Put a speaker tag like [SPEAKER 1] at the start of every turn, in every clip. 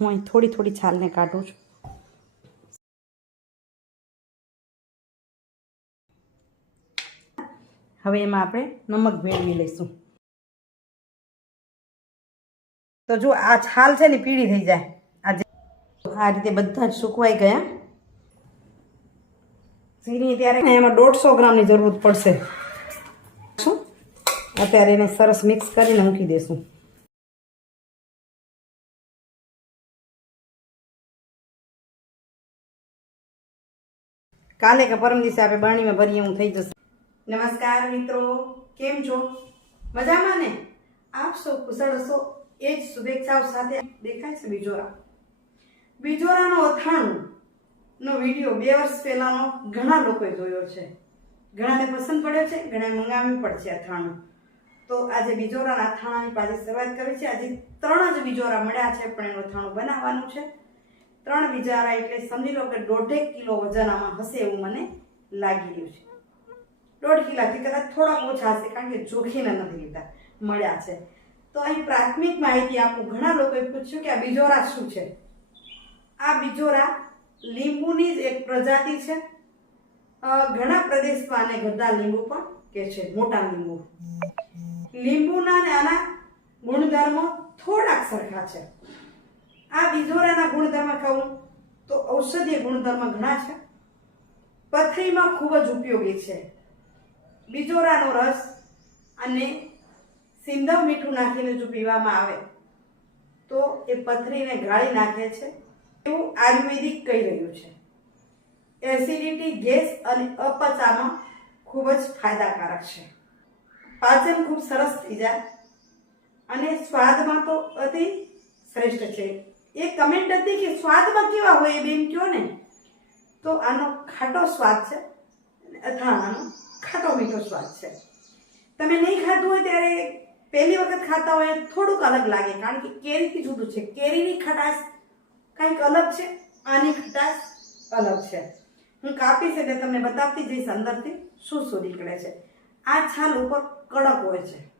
[SPEAKER 1] હું અહીં થોડી થોડી છાલને કાઢું છું. હવે એમાં આપણે નમક ભેળવી લઈશું. તો જો આ છાલ છે ને પીળી થઈ જાય. આજે આ રીતે બધા જ સુકવાઈ ગયા. સીરી ત્યારે એમાં દોઢસો ગ્રામની જરૂર પડશે. શું? અત્યારે એને સરસ મિક્સ કરીને મૂકી દઈશું કાલે કે પરમ દિવસે આપણે બરણીમાં ભરીએ હું થઈ જશે. નમસ્કાર મિત્રો, કેમ છો? મજામાં ને? આપ કુશળ હશો. એ જ શુભેચ્છાઓ સાથે દેખાય છે બીજોરા. બીજોરાનો અથાણું નો વીડિયો બે વર્ષ પહેલાનો ઘણા લોકોએ જોયો છે. ઘણાને પસંદ પડ્યો છે ઘણાએ મંગાવ્યું પણ છે અથાણું. તો આજે બીજોરાના અથાણાની પાછી શરૂઆત કરી છે. આજે ત્રણ જ બીજોરા મળ્યા છે, પણ એનું અથાણું બનાવવાનું છે. ત્રણ બીજારા એટલે સમજી લો કે દોઢેક કિલો વજન આમાં હશે એવું મને લાગી રહ્યું છે. દોઢ કિલાથી કદાચ થોડાક ઓછા હશે, કારણ કે જોખીને નથી લીધા, મળ્યા છે. તો અહીં પ્રાથમિક માહિતી આપું. ઘણા લોકોએ પૂછ્યું કે આ બીજોરા શું છે? આ બીજોરા લીંબુની જ એક પ્રજાતિ છે. ઘણા પ્રદેશમાં આને ગદ્દા લીંબુ પણ કે છે, મોટા લીંબુ. લીંબુના ને આના ગુણધર્મો થોડાક સરખા છે. આ બીજોરાના ગુણધર્મ કહું તો ઔષધીય ગુણધર્મ ઘણા છે. પથરીમાં ખૂબ જ ઉપયોગી છે. બીજોરાનો રસ અને સિંધવ મીઠું નાખીને જો પીવામાં આવે તો એ પથરીને ગાળી નાખે છે. એવું આયુર્વેદિક કહી રહ્યું છે. એસિડિટી ગેસ અને અપચામાં ખૂબ જ ફાયદાકારક છે. પાચન ખૂબ સરસ થઈ જાય અને સ્વાદમાં તો અતિ શ્રેષ્ઠ છે. એ કમેન્ટ હતી કે સ્વાદમાં કેવા હોય એ બેન કયો ને? તો આનો ખાટો સ્વાદ છે. અને અથાણાનો ખાટો મીઠો સ્વાદ છે. તમે નહીં ખાધું હોય ત્યારે પહેલી વખત ખાતા હોય થોડુંક અલગ લાગે, કારણ કે કેરીથી જુદું છે. કેરીની ખટાશ કંઈક અલગ છે, આની ખટાશ અલગ છે. હું કાપીશ એટલે તમને બતાવતી જઈશ અંદરથી શું શું નીકળે છે. આ છાલ ઉપર કડક હોય છે.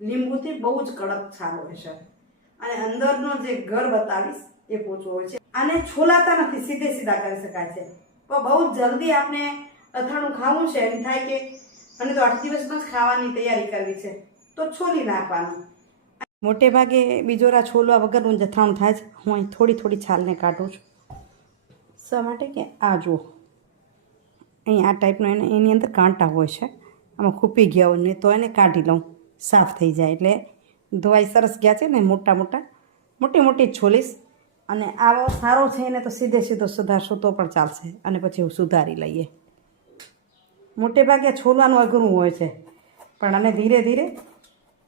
[SPEAKER 1] લીંબુથી બહુ જ કડક છાલ હોય છે. અને અંદરનો જે ઘર બતાવીશ, એ પોચો હોય છે. આને છોલાતા નથી, સીધે સીધા કરી શકાય છે. પણ બહુ જલ્દી આપણે અથાણું ખાવું છે, એમ થાય કે અને તો આઠ દિવસમાં જ ખાવાની તૈયારી કરવી છે, તો છોલી નાખવાનું. મોટે ભાગે બીજોરા છોલવા વગરનું જથાણું થાય છે. હું અહીં થોડી થોડી છાલને કાઢું છું. શા માટે કે આ જુઓ. અહીં આ ટાઈપનો એને, એની અંદર કાંટા હોય છે. આમાં ખૂપી ગયા હોય ને તો એને કાઢી લઉં. સાફ થઈ જાય એટલે ધોવાઈ સરસ ગયા છે ને મોટા મોટા. મોટી મોટી છોલીશ અને આવો સારો છે એને તો સીધે સીધો સુધારશો તો પણ ચાલશે. અને પછી હું સુધારી લઈએ. મોટે ભાગે છોલવાનું અઘરું હોય છે. પણ આને ધીરે ધીરે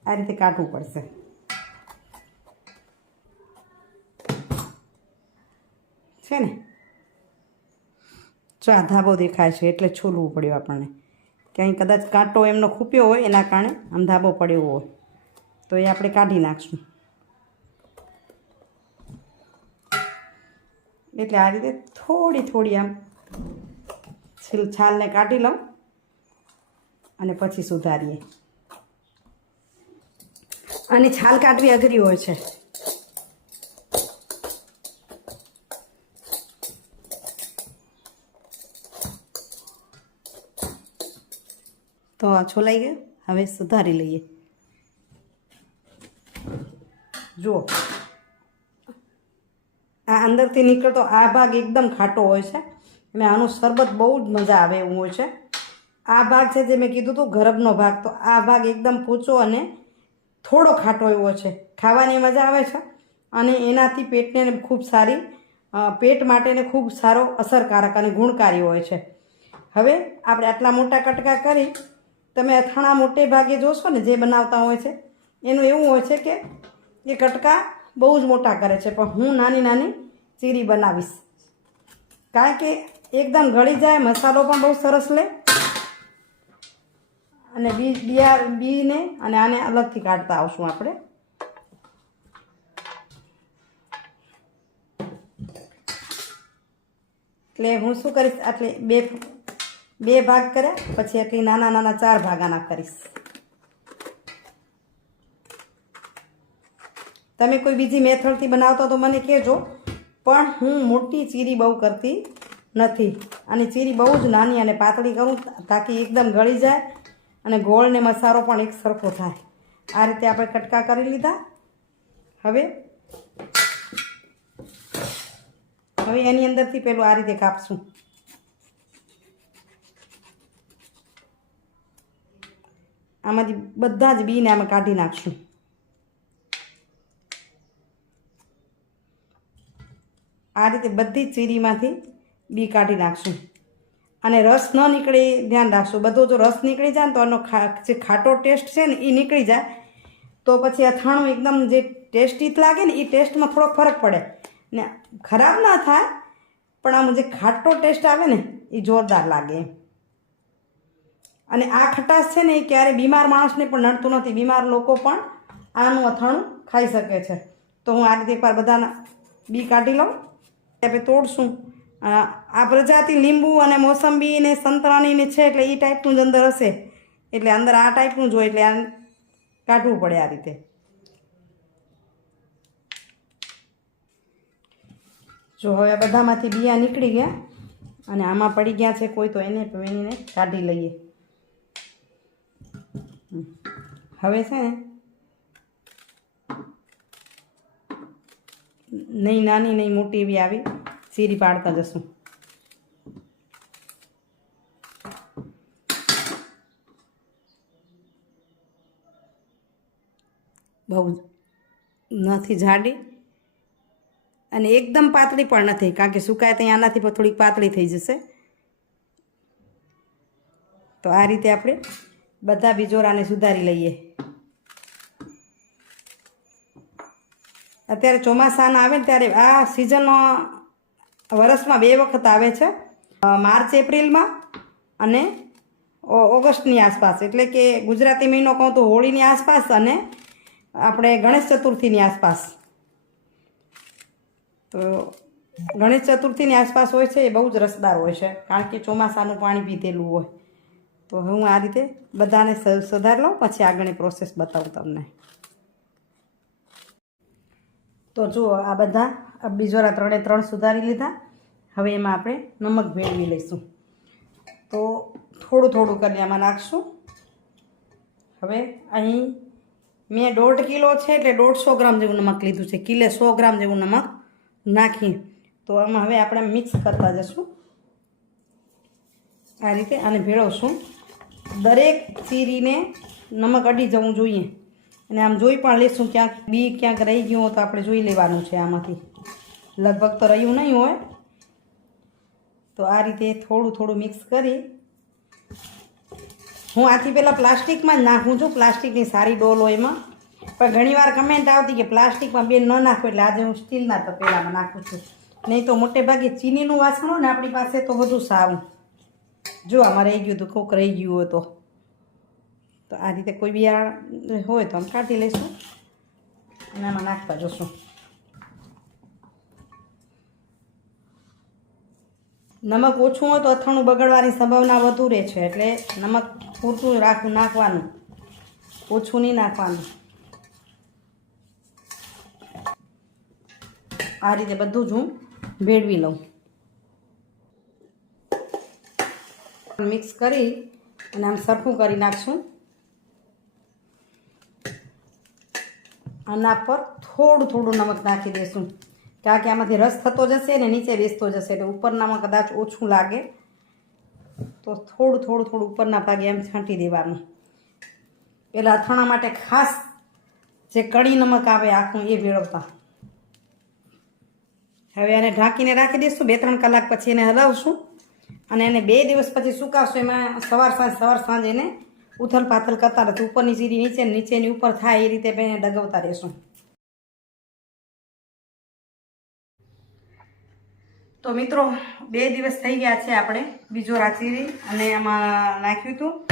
[SPEAKER 1] આ રીતે કાઢવું પડશે. છે ને? જો આ ધાબો દેખાય છે એટલે છોલવું પડ્યું આપણને. ક્યાંય કદાચ કાંટો એમનો ખૂપ્યો હોય એના કારણે આમ ધાબો પડ્યો હોય. તો એ આપણે કાઢી નાખશું. એટલે આ રીતે થોડી થોડી આમ છીલ છાલને કાઢી લઉં અને પછી સુધારીએ. અને છાલ કાઢવી અઘરી હોય છે. તો આ છોલાઈ ગયો. હવે સુધારી લઈએ. જુઓ. આ અંદરથી નીકળતો આ ભાગ એકદમ ખાટો હોય છે અને આનું શરબત બહુ જ મજા આવે એવું હોય છે. આ ભાગ છે જે મેં કીધું હતું ગરબનો ભાગ. તો આ ભાગ એકદમ પૂચો અને થોડો ખાટો એવો છે. ખાવાની મજા આવે છે અને એનાથી પેટને ખૂબ સારી પેટ માટેને ખૂબ સારો અસરકારક અને ગુણકારી હોય છે. હવે આપણે આટલા મોટા કટકા કરી તમે અથાણા મોટે ભાગે જોશો ને જે બનાવતા હોય છે, એનું એવું હોય છે કે એ કટકા બહુ જ મોટા કરે છે, પણ હું નાની નાની ચીરી બનાવીશ. કારણ કે એકદમ ગળી જાય, મસાલો પણ બહુ સરસ લે. અને બી બિયાર બીને અને આને અલગથી કાઢતા આવશું આપણે. એટલે હું શું કરીશ, આટલે બે બે ભાગ કર્યા, પછી એટલી નાના નાના ચાર ભાગાના કરીશ. તમે કોઈ બીજી મેથડથી બનાવતા તો મને કહેજો. પણ હું મોટી ચીરી બહુ કરતી નથી. અને ચીરી બહુ જ નાની અને પાતળી કરું તાકી એકદમ ગળી જાય અને ગોળ ને મસાલો પણ એક સરખો થાય. આ રીતે આપણે કટકા કરી લીધા. હવે હવે એની અંદરથી પેલું આ રીતે કાપશું. આમાંથી બધા જ બીને આમાં કાઢી નાખશું. આ રીતે બધી જ ચીરીમાંથી બી કાઢી નાખશું. અને રસ ન નીકળે ધ્યાન રાખશું. બધો જો રસ નીકળી જાય ને તો એનો જે ખાટો ટેસ્ટ છે ને એ નીકળી જાય. તો પછી અથાણું એકદમ જે ટેસ્ટી લાગે ને એ ટેસ્ટમાં થોડોક ફરક પડે. ને ખરાબ ના થાય, પણ આમ જે ખાટો ટેસ્ટ આવે ને એ જોરદાર લાગે અને આ ખટાશ છે ને એ ક્યારે બીમાર માણસને પણ નડતું નથી. બીમાર લોકો પણ આનું અથાણું ખાઈ શકે છે. તો હું આ રીતે એકવાર બધાના બી કાઢી લઉં. આપણે તોડશું. આ પ્રજાતિ લીંબુ અને મોસંબી ને સંતરાની ને છે એટલે એ ટાઈપનું જ અંદર હશે. એટલે અંદર આ ટાઈપનું જ હોય એટલે આ કાઢવું પડે આ રીતે. જો હવે બધામાંથી બિયા નીકળી ગયા અને આમાં પડી ગયા છે કોઈ તો એને એને કાઢી લઈએ. હવે છે ને નહીં નાની નહીં મોટી એવી આવી, સીરી પાડતા જશું. બહુ નથી જાડી અને એકદમ પાતળી પણ નથી, કારણ કે સુકાય ત્યાં આનાથી પણ થોડીક પાતળી થઈ જશે. તો આ રીતે આપણે બધા બીજોરાને સુધારી લઈએ. અત્યારે ચોમાસાના આવે ને ત્યારે આ સિઝન વરસમાં બે વખત આવે છે. માર્ચ, એપ્રિલમાં અને ઓગસ્ટની આસપાસ. એટલે કે ગુજરાતી મહિનો કહું તો હોળીની આસપાસ અને આપણે ગણેશ ચતુર્થીની આસપાસ. તો ગણેશ ચતુર્થીની આસપાસ હોય છે એ બહુ જ રસદાર હોય છે. કારણ કે ચોમાસાનું પાણી પીધેલું હોય. તો હું આ રીતે બધાને સુધારી લઉં, પછી આગળની પ્રોસેસ બતાવું તમને. તો જુઓ આ બધા, આ બીજોરા ત્રણે ત્રણ સુધારી લીધા. હવે એમાં આપણે નમક ભેળવી લઈશું. તો થોડું થોડું કરીને આમાં નાખશું. હવે અહીં મેં દોઢ કિલો છે એટલે દોઢસો ગ્રામ જેવું નમક લીધું છે. કિલે સો ગ્રામ જેવું નમક નાખી તો આમાં હવે આપણે મિક્સ કરતા જશું. આ રીતે આને ભેળવશું. દરેક ચીરીને નમક અડી જવું જોઈએ. અને આમ જોઈ પણ લેશું ક્યાંક બી ક્યાંક રહી ગયું હોય તો આપણે જોઈ લેવાનું છે આમાંથી. લગભગ તો રહ્યું નહીં હોય. તો આ રીતે થોડું થોડું મિક્સ કરી હું આથી પહેલાં પ્લાસ્ટિકમાં જ નાખું છું. પ્લાસ્ટિકની સારી ડોલ હોય એમાં. પણ ઘણીવાર કમેન્ટ આવતી કે પ્લાસ્ટિકમાં બે ન નાખો એટલે આજે હું સ્ટીલના તપેલામાં નાખું છું. નહીં તો મોટે ભાગે ચીનીનું વાસણ હોય ને આપણી પાસે તો વધુ સારું. જો આમાં રહી ગયું હતું કોક રહી ગયું હોય તો આ રીતે કોઈ બી આ હોય તો આમ કાઢી લઈશું અને આમાં નાખતા જશું. નમક ઓછું હોય તો અથાણું બગડવાની સંભાવના વધુ રહે છે, એટલે નમક પૂરતું રાખવું, નાખવાનું. ઓછું નહીં નાખવાનું. આ રીતે બધું જ હું ભેળવી લઉં. મિક્સ કરી અને આમ સરખું કરી નાખશું. આના પર થોડું થોડું નમક નાખી દઈશું કારણ કે આમાંથી રસ થતો જશે ને નીચે બેસતો જશે એટલે ઉપરનામાં કદાચ ઓછું લાગે. તો થોડું થોડું થોડું ઉપરના ભાગે એમ છાંટી દેવાનું. પેલા અથાણા માટે ખાસ જે કડી નમક આવે આખું એ વેળવતા હવે આને ઢાંકીને રાખી દઈશું. બે ત્રણ કલાક પછી એને હલાવશું. અને એને બે દિવસ પછી સુકાવશું એમાં સવાર સાંજ સવાર સાંજ એને ઉથલ પાથલ કરતા નથી. ઉપરની ચીરી નીચે નીચેની ઉપર થાય એ રીતે એને ડગવતા રહેશું. તો મિત્રો, બે દિવસ થઈ ગયા છે આપણે બીજો રાચીરી અને એમાં નાખ્યું હતું.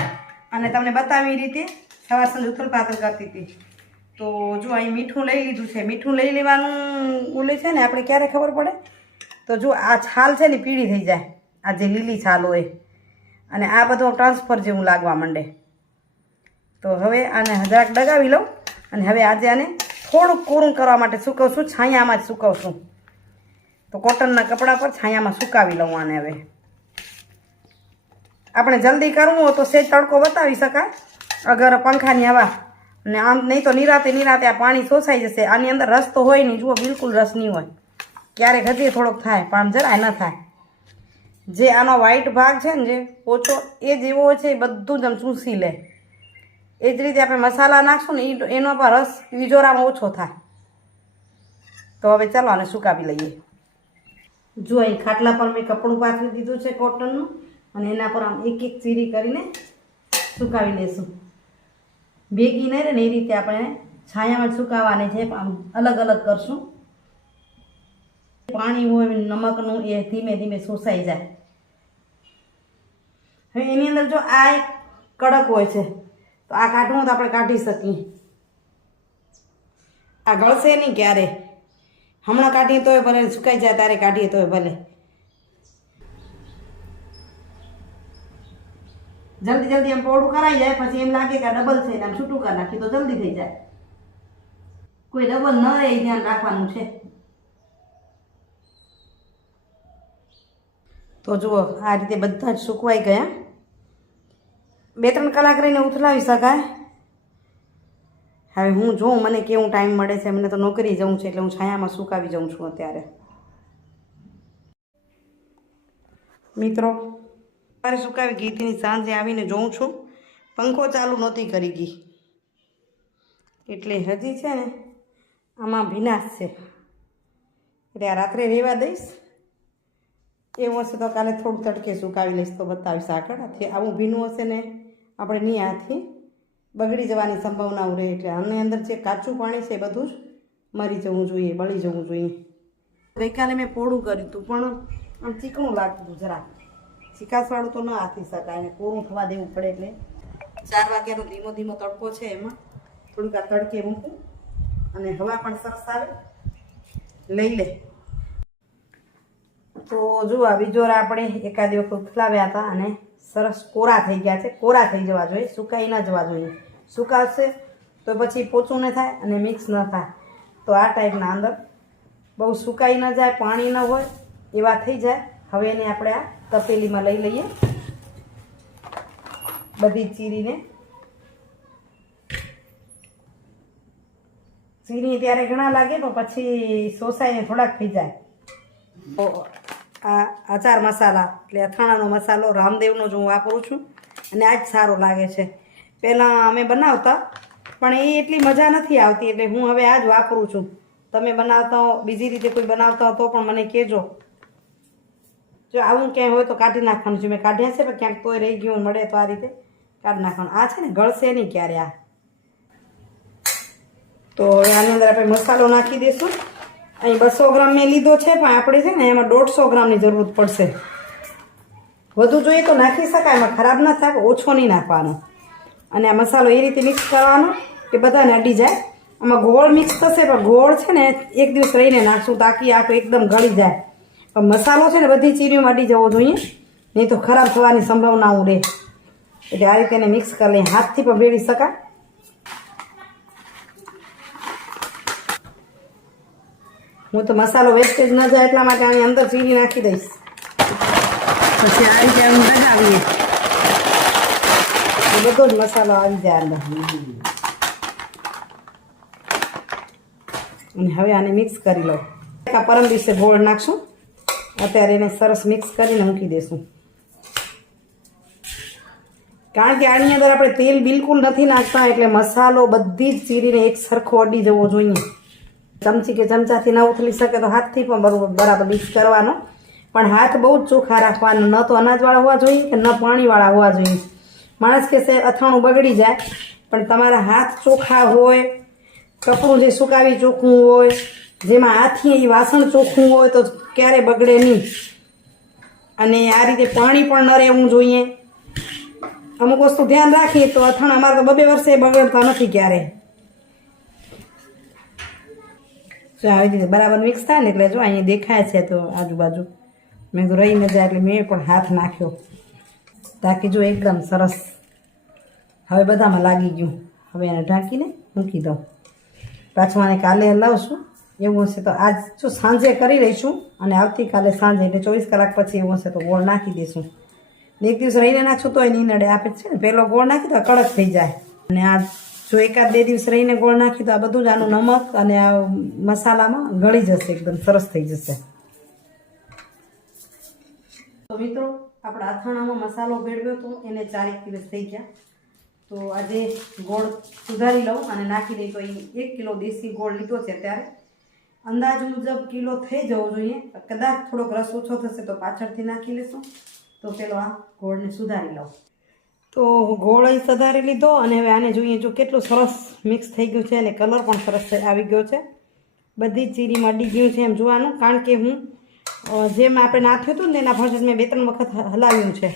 [SPEAKER 1] અને તમને બતાવી રીતે સવાર સાંજ ઉથલ પાથલ કરતી હતી. તો જો અહીં મીઠું લઈ લીધું છે. મીઠું લઈ લેવાનું ઓલે છે ને, આપણે ક્યારે ખબર પડે? તો જો આ છાલ છે ને પીળી થઈ જાય. આ જે લીલી છાલ હોય. અને આ બધો ટ્રાન્સફર જેવું લાગવા માંડે. તો હવે આને જરાક ડગાવી લઉં અને હવે આજે આને થોડુંક કોરું કરવા માટે સૂકવશું. છાયામાં જ સૂકવશું. તો કોટનના કપડા પર છાયામાં સુકાવી લઉં આને હવે. આપણે જલ્દી કરવું હોય તો સેજ તડકો બતાવી શકાય. અગર પંખાની હવા અને આમ નહીં તો નિરાતે નિરાતે આ પાણી શોષાઈ જશે. આની અંદર રસ તો હોય નહીં. જુઓ, બિલકુલ રસ નહીં હોય. ક્યારેક હજી થોડોક થાય, પણ જરાય ન થાય. જે આનો વ્હાઈટ ભાગ છે ને જે ઓછો એ જેવો છે એ બધું જ આમ ચૂસી લે. એ જ રીતે આપણે મસાલા નાખશું ને એનો પણ રસ વિજોરામાં ઓછો થાય. તો હવે ચાલો આને સુકાવી લઈએ. જો અહીં ખાટલા પર મેં કપડું પાથરી દીધું છે કોટનનું, અને એના પર આમ એક એક ચીરી કરીને સુકાવી લેશું. ભેગી નહીં રહે ને એ રીતે આપણે છાયામાં સુકાવવાની છે આમ અલગ અલગ કરશું. પાણી હોય નમકનું એ ધીમે ધીમે શોષાઈ જાય. હવે એની અંદર જો આ કડક હોય છે તો આ કાઢવું તો આપણે કાઢી શકીએ. આ ગળશે નહીં ક્યારે? હમણાં કાઢીએ તોય ભલે, સુકાઈ જાય ત્યારે કાઢીએ તોય ભલે. જલ્દી જલ્દી એમ પોળું કરાઈ જાય, પછી એમ લાગે કે ડબલ છે એમ છૂટું કરી નાખી તો જલ્દી થઈ જાય. કોઈ ડબલ ન રહે ધ્યાન રાખવાનું છે. તો જુઓ, આ રીતે બધા જ સુકવાઈ ગયા. બે ત્રણ કલાક રહીને ઉથલાવી શકાય હવે હું જોઉં, મને કેવું ટાઈમ મળે છે? મને તો નોકરી જવું છે, એટલે હું છાયામાં સુકાવી જાઉં છું અત્યારે. મિત્રો, મારે સુકાવી ગીતીની સાંજે આવીને જોઉં છું. પંખો ચાલુ નહોતી કરી ગઈ. એટલે હજી છે ને, આમાં ભીનાશ છે. એટલે આ રાત્રે રહેવા દઈશ. એવું હશે તો કાલે થોડું તડકે સુકાવી લઈશ તો બતાવીશ આગળ. આવું ભીનું હશે ને આપણે નહીં હાથી બગડી જવાની સંભાવનાઓ રહે એટલે આની અંદર જે કાચું પાણી છે બધું જ મરી જવું જોઈએ, બળી જવું જોઈએ. ગઈકાલે મેં પોળું કર્યું હતું, પણ આમ ચીકણું લાગતું હતું જરા ચીકાસવાળું તો ન હાથી શકાય એને કોરું થવા દેવું પડે એટલે. ચાર વાગ્યાનો ધીમો ધીમો તડકો છે એમાં. થોડુંક આ તડકે મૂકું અને હવા પણ સરસ આવે. લઈ લે. તો જો આ બીજોરા આપણે એકાદ વખત ઉથલાવ્યા હતા અને સરસ કોરા થઈ ગયા છે, કોરા થઈ જવા જોઈએ, સુકાઈ ન જવા જોઈએ. સુકાશે તો પછી પોચું ન થાય અને મિક્સ ન થાય. તો આ ટાઈપના અંદર બહુ સુકાઈ ન જાય, પાણી ન હોય એવા થઈ જાય. હવે એને આપણે આ તપેલીમાં લઈ લઈએ. બધી ચીરીને. ચીરી ત્યારે ઘણા લાગે, પણ પછી સોસાઈને થોડાક થઈ જાય. તો આ અચાર મસાલા એટલે અથાણાનો મસાલો રામદેવનો જ હું વાપરું છું અને આ જ સારો લાગે છે. પહેલાં અમે બનાવતા, પણ એ એટલી મજા નથી આવતી એટલે હું હવે આ જ વાપરું છું. તમે બનાવતા હો, બીજી રીતે કોઈ બનાવતા હો તો પણ મને કહેજો. જો આવું ક્યાંય હોય તો કાઢી નાખવાનું છે. મેં કાઢ્યા છે, પણ ક્યાંક તોય રહી ગયું, મળે તો આ રીતે કાઢી નાખવાનું. આ છે ને, ગળશે નહીં ક્યારે આ. તો હવે આની અંદર આપણે મસાલો નાખી દઈશું અહીં બસો ગ્રામ મેં લીધો છે, પણ આપણે છે ને એમાં દોઢસો ગ્રામની જરૂર પડશે. વધુ જોઈએ તો નાખી શકાય, એમાં ખરાબ ના થાય, ઓછો નહીં નાખવાનો. અને આ મસાલો એ રીતે મિક્સ કરવાનો કે બધાને અડી જાય. આમાં ગોળ મિક્સ થશે, પણ ગોળ છે ને એક દિવસ રહીને નાખશું તાકી આ તો એકદમ ગળી જાય. પણ મસાલો છે ને બધી ચીરીઓમાં અડી જવો જોઈએ, નહીં તો ખરાબ થવાની સંભાવનાઓ રહે. એટલે આ રીતે એને મિક્સ કરી લઈએ. હાથથી પણ ભેળી શકાય. હું તો મસાલો વેસ્ટેજ ન જાય એટલા માટે આની અંદર ચીરી નાખી દઈશ. પછી આ રીતે આમ લગાવીએ બધો જ મસાલો આવી જાય અંદર. અને હવે આને મિક્સ કરી લઉં. આ પરમ દિવસે ગોળ નાખશું. અત્યારે એને સરસ મિક્સ કરીને મૂકી દઈશું કારણ કે આની અંદર આપણે તેલ બિલકુલ નથી નાખતા, એટલે મસાલો બધી જ ચીરીને એક સરખો અડી જવો જોઈએ. ચમચી કે ચમચાથી ન ઉથલી શકે તો હાથથી પણ બરાબર બરાબર મિક્સ કરવાનો. પણ હાથ બહુ જ ચોખ્ખા રાખવાનો. ન તો અનાજવાળા હોવા જોઈએ કે ન પાણીવાળા હોવા જોઈએ. માણસ કે છે અથાણું બગડી જાય, પણ તમારા હાથ ચોખ્ખા હોય, કપડું જે સુકાવી ચોખ્ખું હોય, જેમાં હાથથી એ વાસણ ચોખ્ખું હોય તો ક્યારે બગડે નહીં. અને આ રીતે પાણી પણ ન રહેવું જોઈએ. અમુક વસ્તુ ધ્યાન રાખીએ તો અથાણા અમારે તો બબે વર્ષે બગડતા નથી ક્યારે. જો આવી રીતે બરાબર મિક્સ થાય ને એટલે જો અહીંયા દેખાય છે તો આજુબાજુ. મેં તો રહી ન જાય એટલે મેં પણ હાથ નાખ્યો. તાકી જો એકદમ સરસ. હવે બધામાં લાગી ગયું. હવે એને ઢાંકીને મૂકી દઉં. પાછું આને કાલે હલાવશું એવું હશે તો આજ જો સાંજે કરી રહીશું અને આવતીકાલે સાંજે એટલે ચોવીસ કલાક પછી એવું હશે તો ગોળ નાખી દઈશું એક દિવસ રહીને નાખશું તોય નહીં નડે આપે છે ને પેલો ગોળ નાખી તો કડક થઈ જાય. અને આ જો એકાદ બે દિવસ રહીને ગોળ નાખી તો આ બધું જ આનું નમક અને આ મસાલામાં ગળી જશે, એકદમ સરસ થઈ જશે. તો મિત્રો, આપણા અથાણામાં મસાલો ભેળવ્યો તો એને ચારેક દિવસ થઈ ગયા. તો આજે ગોળ સુધારી લઉં અને નાખી દઈ તો એક કિલો દેશી ગોળ લીધો છે ત્યારે અંદાજ મુજબ કિલો થઈ જવો જોઈએ. કદાચ થોડોક રસ ઓછો થશે તો પાછળથી નાખી લેશું. તો પેલો આ ગોળને સુધારી લઉં. તો ગોળ સધારી લીધો અને હવે આને જોઈએ જો કેટલું સરસ મિક્સ થઈ ગયું છે અને કલર પણ સરસ આવી ગયો છે. બધી ચીરીમાં અડી ગયું છે એમ જોવાનું, કારણ કે હું જેમ આપણે નાખ્યું હતું ને એના ફરજ મેં બે ત્રણ વખત હલાવ્યું છે.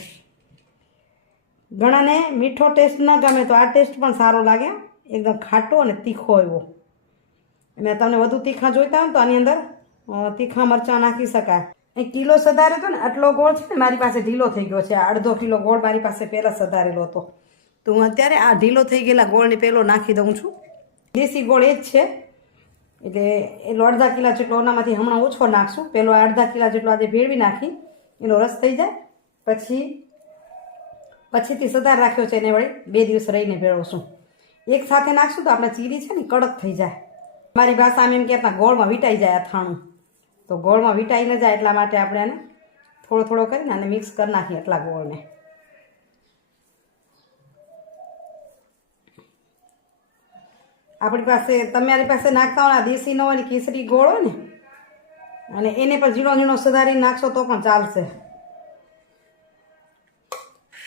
[SPEAKER 1] ઘણાને મીઠો ટેસ્ટ ન ગમે તો આ ટેસ્ટ પણ સારો લાગે. એકદમ ખાટો અને તીખો એવો. અને તમને વધુ તીખા જોઈતા હોય તો આની અંદર તીખા મરચાં નાખી શકાય. એ કિલો સધાર્યો હતો ને, આટલો ગોળ છે ને, મારી પાસે ઢીલો થઈ ગયો છે. આ અડધો કિલો ગોળ મારી પાસે પહેલાં સધારેલો હતો. તો હું અત્યારે આ ઢીલો થઈ ગયેલા ગોળને પહેલો નાખી દઉં છું. દેશી ગોળ એ જ છે. એટલે એટલો અડધા કિલા જેટલો ઓનામાંથી હમણાં ઓછો નાખશું. પેલો અડધા કિલા જેટલો આજે ભેળવી નાખી. એનો રસ થઈ જાય. પછી, પછીથી સધાર રાખ્યો છે એને વળી બે દિવસ રહીને ભેળવશું. એક સાથે નાખશું તો આપણે ચીરી છે ને, કડક થઈ જાય. મારી ભાષામાં એમ કહેતા, ગોળમાં વીટાઈ જાય અથાણું તો ગોળમાં વીટાઈ ન જાય એટલા માટે આપણે એને થોડો થોડો કરીને અને મિક્સ કરી નાખીએ એટલા ગોળને. આપણી પાસે તમારી પાસે નાખતા હોય દેશીનો હોય કેસરી ગોળ હોય ને, અને એને પણ ઝીણો ઝીણો સુધારી નાખશો તો પણ ચાલશે.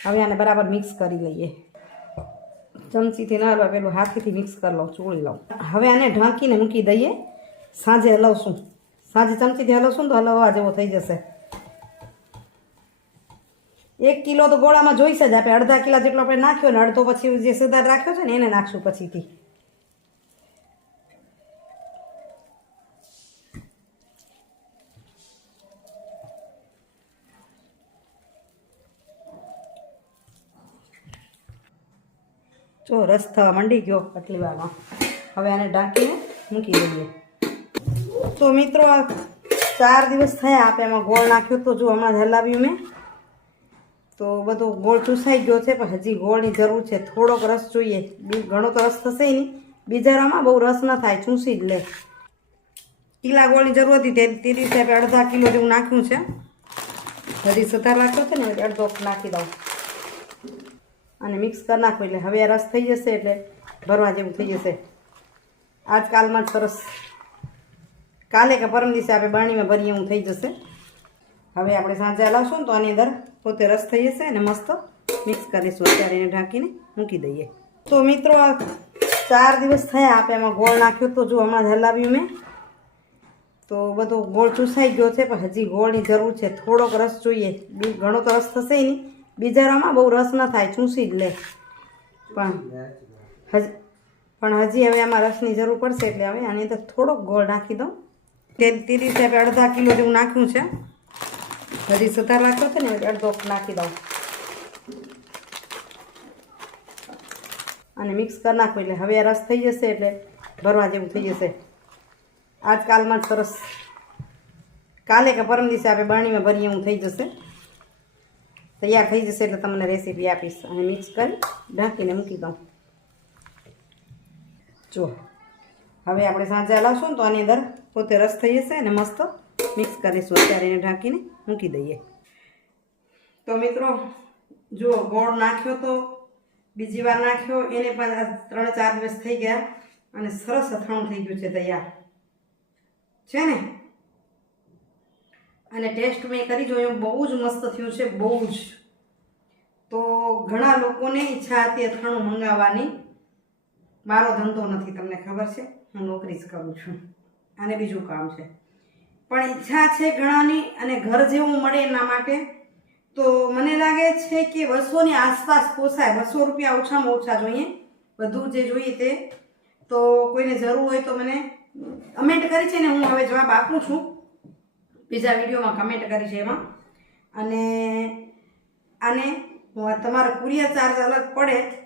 [SPEAKER 1] હવે આને બરાબર મિક્સ કરી લઈએ. ચમચીથી ન હલવા, પેલું હાથેથી મિક્સ કરી લઉં, ચોળી લઉં. હવે આને ઢાંકીને મૂકી દઈએ. સાંજે હલાવશું. સાંજે ચમચીથી હલાવશું ને તો હલવા જેવો થઈ જશે. એક કિલો તો ગોળામાં જોઈશે જ આપણે અડધા કિલો જેટલો આપણે નાખ્યો ને, અડધો પછી જે સુધાર રાખ્યો છે ને, એને નાખશું પછીથી. જો રસ થવા માંડી ગયો આટલી વારમાં. હવે આને ઢાંકીને મૂકી દઈએ. તો મિત્રો ચાર દિવસ થયા આપણે એમાં ગોળ નાખ્યો તો જો હમણાં હલાવ્યું મેં. તો બધો ગોળ ચૂસાઈ ગયો છે, પણ હજી ગોળની જરૂર છે. થોડોક રસ જોઈએ. ઘણો તો રસ થશે નહીં. બીજારામાં બહુ રસ ન થાય, ચૂસી જ લે. કિલા ગોળની જરૂર હતી, તે તે દિવસે આપણે અડધા કિલો જેવું નાખ્યું છે. હજી સુધાર રાખ્યો છે ને અડધો નાખી દઉં. અને મિક્સ કરી નાખો, એટલે હવે રસ થઈ જશે, એટલે ભરવા જેવું થઈ જશે. આજકાલમાં જ સરસ કાલે કે પરમ દિવસે આપણે બાણીમાં ભરીએ એવું થઈ જશે. હવે આપણે સાંજે લાવશું ને તો આની અંદર પોતે રસ થઈ જશે અને મસ્ત મિક્સ કરીશું અત્યારે એને ઢાંકીને મૂકી દઈએ. તો મિત્રો ચાર દિવસ થયા આપણે એમાં ગોળ નાખ્યો તો જો હમણાં જ હલાવ્યું મેં. તો બધો ગોળ ચૂસાઈ ગયો છે, પણ હજી ગોળની જરૂર છે. થોડોક રસ જોઈએ. ઘણો તો રસ થશે નહીં. બીજારામાં બહુ રસ ન થાય, ચૂસી જ લે. પણ હજ પણ હજી હવે આમાં રસની જરૂર પડશે એટલે હવે આની અંદર થોડોક ગોળ નાખી દઉં. તે તે દિવસે આપણે અડધા કિલો જેવું નાખ્યું છે. હજી સુધાર રાખ્યો છે ને અડધો નાખી દઉં. અને મિક્સ કરી નાખો, એટલે હવે રસ થઈ જશે, એટલે ભરવા જેવું થઈ જશે. આજકાલમાં સરસ. કાલે કે પરમ દિવસે આપણે બરણીમાં ભરીએ એવું થઈ જશે. તૈયાર થઈ જશે, એટલે તમને રેસીપી આપીશ. અને મિક્સ કરી ઢાંકીને મૂકી દઉં. જો. હવે આપણે સાંજા લાવશું ને તો આની અંદર પોતે રસ થઈ જશે અને મસ્ત મિક્સ કરીશું અત્યારે એને ઢાંકીને મૂકી દઈએ. તો મિત્રો, જુઓ, ગોળ નાખ્યો તો, બીજી વાર નાખ્યો, એને પણ ત્રણ ચાર દિવસ થઈ ગયા અને સરસ અથાણું થઈ ગયું છે તૈયાર. છે ને? અને ટેસ્ટ મેં કરી જોયું, બહુ જ મસ્ત થયું છે, બહુ જ. તો ઘણા લોકોને ઈચ્છા હતી અથાણું મંગાવવાની. મારો ધંધો નથી, તમને ખબર છે. હું નોકરી જ કરું છું. અને બીજું કામ છે. પણ ઈચ્છા છે ઘણાની અને ઘર જેવું મળે એના માટે, તો મને લાગે છે કે બસોની આસપાસ પોસાય. બસો રૂપિયા ઓછામાં ઓછા જોઈએ. બધું જે જોઈએ તે. તો કોઈને જરૂર હોય તો મને કમેન્ટ કરી છે ને હું હવે જવાબ આપું છું. બીજા વિડીયોમાં કમેન્ટ કરી છે એમાં. અને આને તમારો કુરિયર ચાર્જ અલગ પડે.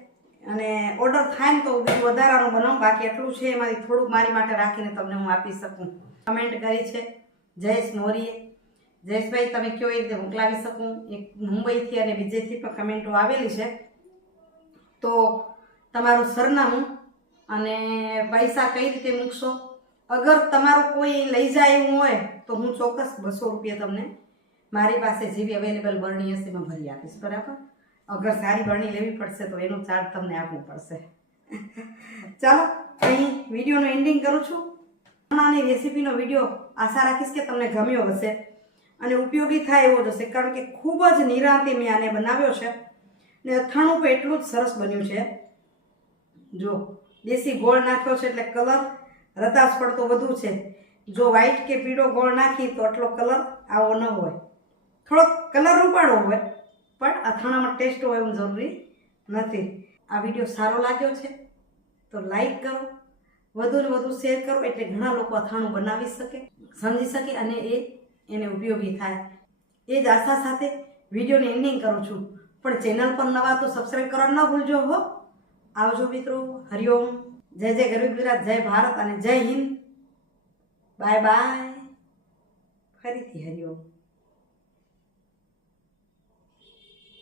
[SPEAKER 1] અને ઓર્ડર થાય ને તો બીજું વધારાનું બનાવું. બાકી એટલું છે એમાંથી થોડુંક મારી માટે રાખીને તમને હું આપી શકું. કમેન્ટ કરી છે. જયેશ મોરીએ. જયેશભાઈ, તમે કયો રીતે મોકલાવી શકું? એક મુંબઈથી અને વિજયથી પણ કમેન્ટો આવેલી છે. તો તમારું સરનામું અને પૈસા કઈ રીતે મૂકશો? અગર તમારું કોઈ લઈ જાય એવું હોય, તો હું ચોક્કસ બસો રૂપિયા તમને મારી પાસે જેવી અવેલેબલ બરણી હશે એમાં ભરી આપીશ. બરાબર? અગર સારી બરણી લેવી પડશે તો એનું ચાર્જ તમને આપવું પડશે. ચાલો, અહીં વિડીયોનું એન્ડિંગ કરું છું. આની રેસીપીનો વીડિયો આશા રાખીશ કે તમને ગમ્યો હશે અને ઉપયોગી થાય એવો જ હશે, કારણ કે ખૂબ જ નિરાંતે મેં આને બનાવ્યો છે ને અથાણું પણ એટલું જ સરસ બન્યું છે. જો દેશી ગોળ નાખ્યો છે એટલે કલર રતાશ પડતો વધુ છે. જો વ્હાઈટ કે પીળો ગોળ નાખી તો આટલો કલર આવો ન હોય. થોડોક કલર રૂપાળો હોય. પણ અથાણામાં ટેસ્ટ હોય એવું જરૂરી નથી. આ વીડિયો સારો લાગ્યો છે, તો લાઈક કરો વધુ ને વધુ શેર કરો એટલે ઘણા લોકો અથાણું બનાવી શકે, સમજી શકે અને એ એને ઉપયોગી થાય. એ જ આશા સાથે વિડીયોને એન્ડિંગ કરું છું. પણ ચેનલ પર નવા તો સબસ્ક્રાઈબ કરવા ન ભૂલજો હો. આવજો મિત્રો હરિઓમ જય જય ગરવી ગુજરાત, જય ભારત અને જય હિન્દ. બાય બાય ફરીથી હરિઓમ